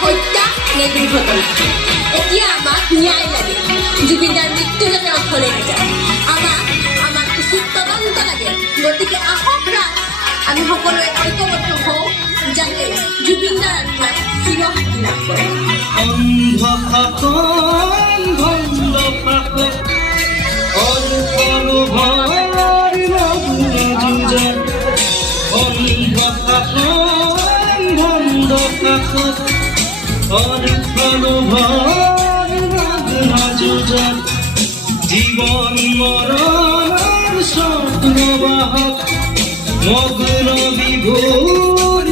হত্যা নে দুর্ঘটনা এতিয়া আমাক ন্যায় লাগে জুবিনদাৰ মৃত্যু যাতে অথলে নাযায় আমাক উচিত তদন্ত লাগে গতিকে আহক ৰাজ আমি সকলোৱে ঐক্যবদ্ধ হওঁ যাতে জুবিনদাৰ আত্মাই চিৰশান্তি লাভ কৰে জীবন মরণ স্বপ্নবাহক মগ্ন বিভোর